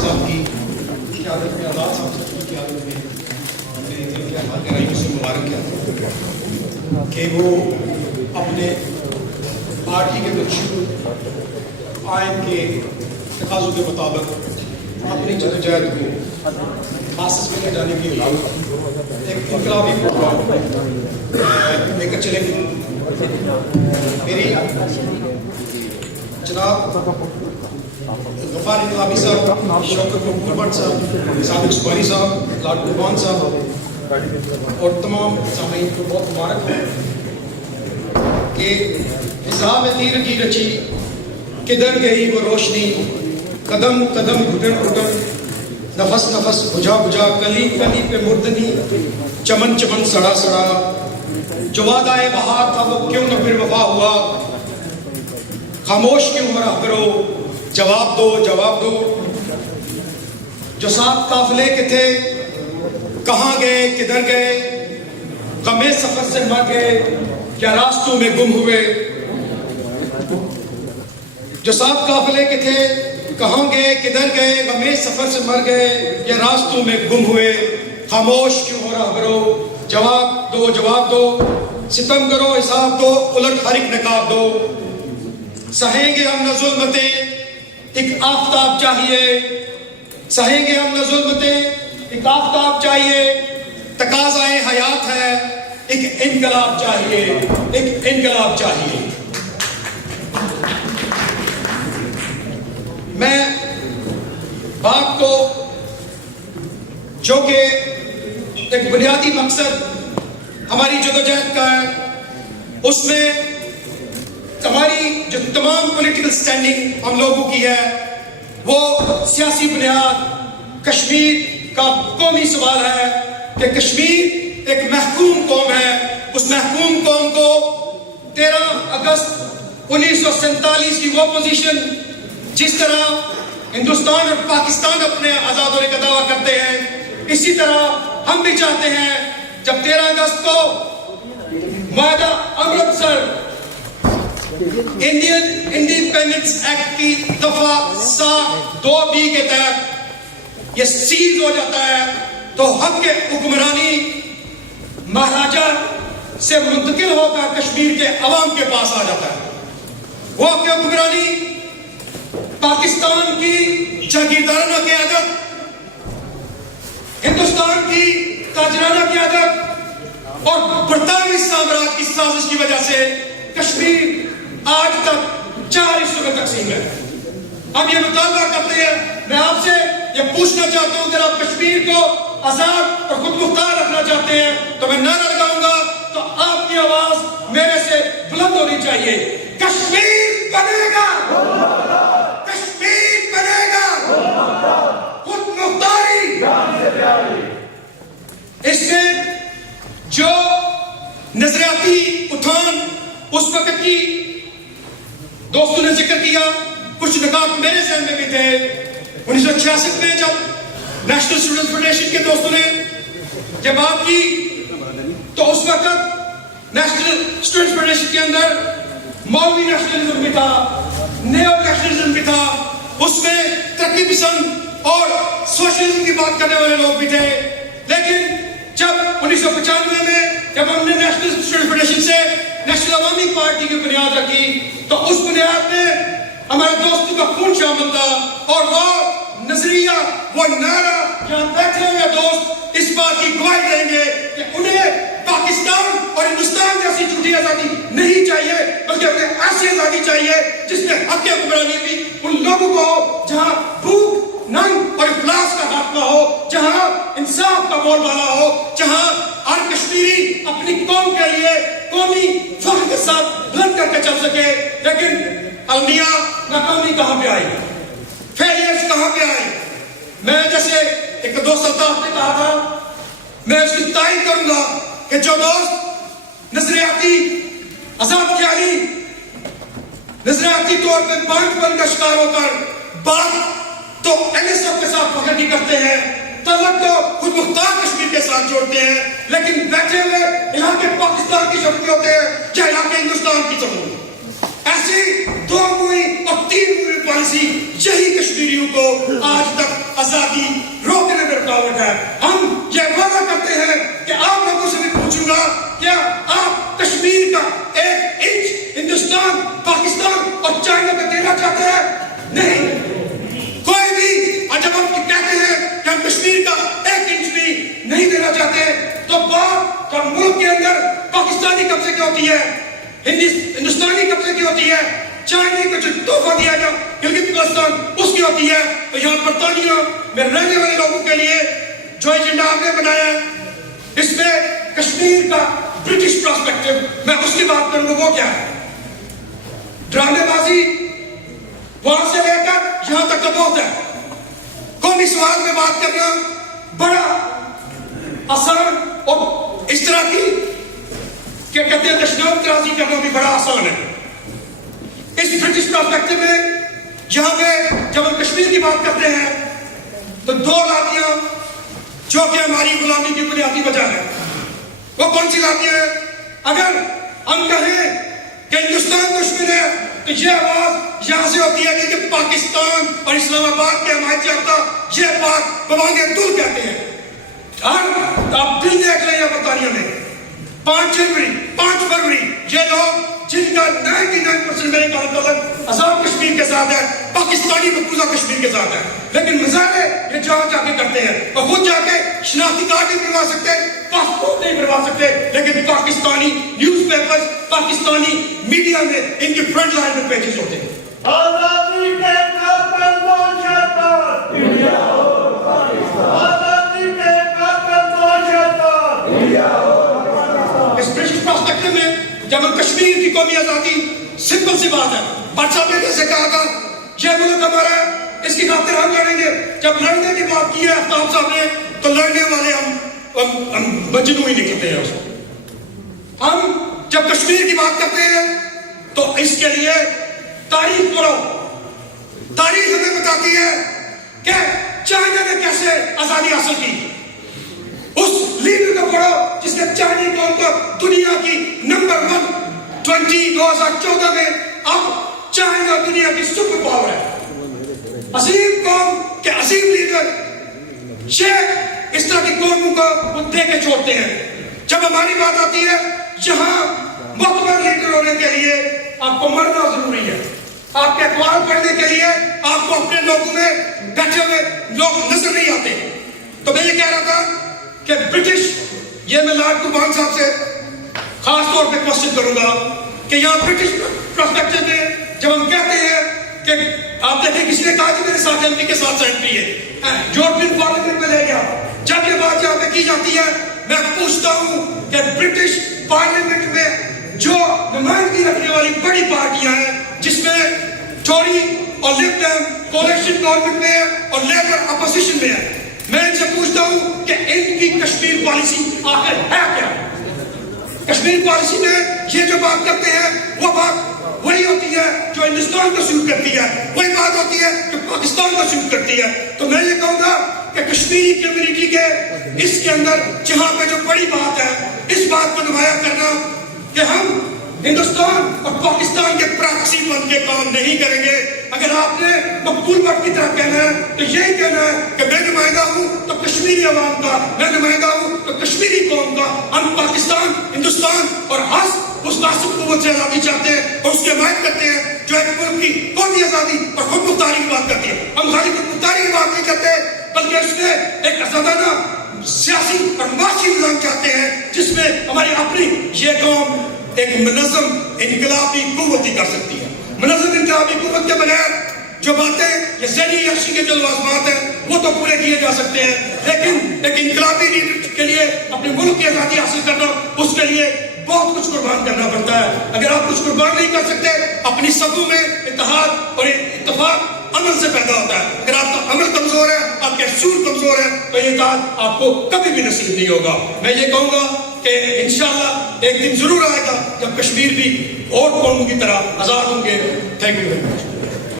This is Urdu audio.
صاحب کی قیادت میں، آزاد صاحب کی قیادت میں میرے دل کے گہرائیوں سے مبارک ہے کہ وہ اپنے پارٹی کے کچھ آئین کے تقاضوں کے مطابق اپنی جدوجہد کو ماسس میں لے جانے کے لیے ایک انقلابی پروگرام لے کر چلیں گے. میری جناب غفار انقلابی صاحب، شوکت مقبول بٹ صاحب، سابق سپاہی صاحب، لاڈ قربان صاحب اور تمام سامعین کو بہت مبارک ہو کہ فضا میں تیر کی رچی، کدھر گئی وہ روشنی، قدم قدم گھٹن گھٹن، نفس نفس بجھا بجھا، کلی کلی پہ مردنی، چمن چمن سڑا سڑا، جو وعدہ بہار تھا وہ کیوں نہ پھر وفا ہوا، خاموش کیوں رہ کرو، جواب دو جواب دو. جو ساتھ قافلے کے تھے کہاں گئے کدھر گئے، غم سفر سے مر گئے کیا راستوں میں گم ہوئے. جو ساتھ قافلے کے تھے کہاں گئے کدھر گئے، غم سفر سے مر گئے یا راستوں میں گم ہوئے، خاموش کیوں ہو رہا کرو، جواب دو جواب دو. ستم کرو حساب دو، الٹ ہر ایک نقاب دو. سہیں گے ہم نہ ظلمتیں، ایک آفتاب چاہیے. سہیں گے ہم نہ ظلمتیں، ایک آفتاب چاہیے. تقاضائے حیات ہے، ایک انقلاب چاہیے، ایک انقلاب چاہیے. میں بات کو جو کہ ایک بنیادی مقصد ہماری جدوجہد کا ہے، اس میں ہماری جو تمام پولیٹیکل سٹینڈنگ ہم لوگوں کی ہے وہ سیاسی بنیاد کشمیر کا قومی سوال ہے کہ کشمیر ایک محکوم قوم ہے. اس محکوم قوم کو 13 اگست 1947 کی وہ پوزیشن جس طرح ہندوستان اور پاکستان اپنے آزاد ہونے کا دعویٰ کرتے ہیں، اسی طرح ہم بھی چاہتے ہیں جب 13 اگست کو معاہدہ امرتسر انڈین انڈیپینڈنس ایکٹ کی دفعہ 7(2)(b) کے تحت یہ سیز ہو جاتا ہے تو حق کے حکمرانی مہاراجہ سے منتقل ہو کر کشمیر کے عوام کے پاس آ جاتا ہے. وہ حق کے حکمرانی پاکستان کی جاگیردارانہ قیادت، ہندوستان کی تاجرانہ قیادت اور برطانوی سامراج کی سازش کی وجہ سے کشمیر آج تک 4 حصوں میں تقسیم ہے. اب یہ مطالبہ کرتے ہیں، میں آپ سے یہ پوچھنا چاہتا ہوں، اگر آپ کشمیر کو آزاد اور خود مختار رکھنا چاہتے ہیں تو میں نعرہ لگاؤں گا تو آپ کی آواز میرے سے بلند ہونی چاہیے. کشمیر بنے گا، کشمیر بنے گا، خود مختاری. اس میں جو نظریاتی اٹھان اس وقت کی دوستوں نے ذکر کیا، کچھ نکات میرے ذہن میں بھی تھے. 1966 میں جب نیشنل اسٹوڈنٹس فیڈریشن کے دوستوں نے جب بات کی تو اس وقت نیشنل اسٹوڈنٹس فیڈریشن کے اندر مولوی نیشنلزم بھی تھا، نیو نیشنلزم بھی تھا، اس میں ترقی پسند اور سوشلزم کی بات کرنے والے لوگ بھی تھے. لیکن جب 1995 میں جب ہم نے نیشنل اسٹوڈنٹ فیڈریشن سے نیشنل عوامی پارٹی کی بنیاد رکھی تو اس بنیاد میں ہمارے دوستوں کا خون شامل تھا اور وہ نظریہ، وہ نعرہ، جہاں بیٹھے ہوئے دوست اس بات کی گواہی دیں گے کہ انہیں پاکستان اور ہندوستان جیسی جھوٹی آزادی نہیں چاہیے، بلکہ انہیں ایسی آزادی چاہیے جس میں حق حکمرانی بھی ان لوگوں کو ہو، جہاں بھوک ننگ اور افلاس کا خاتمہ ہو، جہاں انصاف کا بول بالا ہو، جہاں ہر کشمیری اپنی قوم کے لیے قومی فخر کے ساتھ بلند کر کے چل سکے. لیکن المیہ ناکامی کہاں پہ آئی، فیلیئرز کہاں پہ آئی. میں جیسے ایک دوست الطاف نے کہا تھا، میں اس کی تائید کروں گا کہ جو دوست نظریاتی آزاد خیالی، نظریاتی طور پہ بانٹ بن کا شکار ہو کر بات تو این ایس ایف کے ساتھ فخر نہیں کرتے ہیں، تعلق تو خود مختار کشمیر کے ساتھ جوڑتے ہیں، لیکن بیٹھے ہوئے علاقے پاکستان کی شکل ہوتے ہیں یا علاقے ہندوستان کی شکل. ایسی 2 منہی اور 3 منہی پالیسی یہی کشمیریوں کو آج تک کشمیر کا 1 انچ بھی نہیں دینا چاہتے تو بات کا ملک کے اندر پاکستانی قبضے کی ہوتی ہے، ہندوستانی قبضے کی ہوتی ہے، چائنا کو جو تحفہ دیا گیا گلگت بلتستان اس کی ہوتی ہے. تو یہاں برطانیہ میں رہنے والے لوگوں کے لیے جو ایجنڈا آپ نے بنایا ہے اس میں کشمیر کا برٹش پراسپیکٹو میں اس کی بات کروں گا. وہ کیا ہے؟ ڈرامے بازی وہاں سے لے کر یہاں تک کا بہت ہے. قومی سوال میں بات کرنا بڑا آسان اور اس طرح کی کہ کہتے ہیں تشناب ترازی کرنا بھی بڑا آسان ہے. اس برٹش پراسپیکٹو میں یہاں پہ جب ہم کشمیر کی بات کرتے ہیں تو 2 لاتیاں جو کہ ہماری غلامی کی بنیادی وجہ ہے وہ کون سی لاتیاں ہیں؟ اگر ہم کہیں کہ ہندوستان دشمن ہے تو یہ آواز یہاں سے ہوتی ہے کہ پاکستان اور اسلام آباد کے حمایت یافتہ یہ بات بوانگ دل کہتے ہیں. آپ دل دیکھ لیں برطانیہ میں 5 جنوری 5 فروری یہ لوگ جن کا 99% میرے تعلق آزاد کشمیر کے ساتھ ہے، پاکستانی مقبوضہ کشمیر کے ساتھ ہے، لیکن مظاہرے یہ جا کے کرتے ہیں اور خود جا کے شناختی کارڈ نہیں بنوا سکتے، پاسپورٹ نہیں بنوا سکتے، لیکن Pakistani news paper Pakistani media میں ان کی فرنٹ لائن میں پیجز ہوتے ہیں. آزادی کے قاتل دو شیطان انڈیا اور پاکستان، آزادی کے قاتل دو شیطان انڈیا اور پاکستان. اس برٹش پراسپیکٹو میں جب ہم کشمیر کی قومی آزادی سمپل سی بات ہے. بادشاہ نے جیسے کہا تھا یہ ملک ہمارا ہے، اس کی خاطر ہم لڑیں گے. جب لڑنے کی بات کی ہے آفتاب صاحب نے تو لڑنے والے ہم مجنون ہی نکلتے ہیں. ہم جب کشمیر کی بات کرتے ہیں تو اس کے لیے تاریخ پڑھو. تاریخ ہمیں بتاتی ہے کہ چائنا نے کیسے آزادی حاصل کی. اس لیڈر کو پڑھو جس نے چائنی قوم کو دنیا کی نمبر 1 2014 میں اب چائنا دنیا کی سپر پاور ہے. عظیم قوم کے عظیم لیڈر شیخ اس طرح کی قوموں کو وہ دے کے چھوڑتے ہیں. جب ہماری بات آتی ہے یہاں معتبر لیڈر ہونے کے لیے آپ کو مرنا ضروری ہے. آپ کے اخبار پڑھنے کے لیے آپ کو اپنے لوگوں میں بیٹھے ہوئے لوگ نظر نہیں آتے. تو میں یہ کہہ رہا تھا کہ برٹش یہ میں لارڈ قربان صاحب سے خاص طور پہ کوشچن کروں گا کہ یہاں برٹش پراسپیکٹو میں جب ہم کہتے ہیں کہ آپ دیکھیں کسی نے کہا کہ میرے ساتھ ایم پی کے ساتھ سینٹری ہے یورپین پارلیمنٹ میں لے گیا. جب یہ بات یہاں پہ کی جاتی ہے میں پوچھتا ہوں کہ برٹش پارلیمنٹ میں جو نمائندگی رکھنے والی بڑی پارٹیاں ہیں جس میں ٹوری اور لبرل کولیشن گورنمنٹ میں ہے اور لیبر اپوزیشن میں ہے، میں ان سے پوچھتا ہوں کہ ان کی کشمیر پالیسی آخر ہے کیا؟ کشمیر پالیسی میں یہ جو بات کرتے ہیں وہ بات وہی ہوتی ہے جو ہندوستان کو سوٹ کرتی ہے، وہی بات ہوتی ہے جو پاکستان کو سوٹ کرتی ہے. تو میں یہ کہوں گا کہ کشمیری کمیونٹی کے اس کے اندر جہاں پہ جو بڑی بات ہے اس بات کو نمایاں کرنا کہ ہم ہندوستان اور پاکستان کے پراکسی بن کے کام نہیں کریں گے. اگر آپ نے مقبول وقت کی طرح کہنا ہے تو یہی کہنا ہے کہ میں نمائندہ ہوں تو کشمیری عوام کا، میں نمائندہ ہوں تو کشمیری قوم کا. ہم پاکستان ہندوستان اور اس ناسک قوت سے آزادی چاہتے ہیں اور اس کی حمایت کرتے ہیں جو ایک ملک کی قومی آزادی اور خود مختاری کی بات کرتی ہے. ہم خالی خود مختاری کی بات نہیں کرتے بلکہ اس میں ایک آزادانہ سیاسی اور معاشی نظام چاہتے ہیں جس میں ہماری اپنی یہ قوم ایک منظم انقلابی قوت ہی کر سکتی ہے. منظم انقلابی قوت کے بغیر جو باتیں یہ ذہنی یکسی کے جو لوازمات ہیں وہ تو پورے کیے جا سکتے ہیں، لیکن ایک انقلابی لیڈر کے لیے اپنے ملک کی آزادی حاصل کرنا اس کے لیے بہت کچھ قربان کرنا پڑتا ہے. اگر آپ کچھ قربان نہیں کر سکتے اپنی صفوں میں اتحاد اور اتفاق عمل سے پیدا ہوتا ہے. اگر آپ کا عمل کمزور ہے، آپ کے اصول کمزور ہے تو یہ اتحاد آپ کو کبھی بھی نصیب نہیں ہوگا. میں یہ کہوں گا کہ انشاءاللہ ایک دن ضرور آئے گا جب کشمیر بھی اور قوموں کی طرح آزاد ہوں گے. Thank you very much.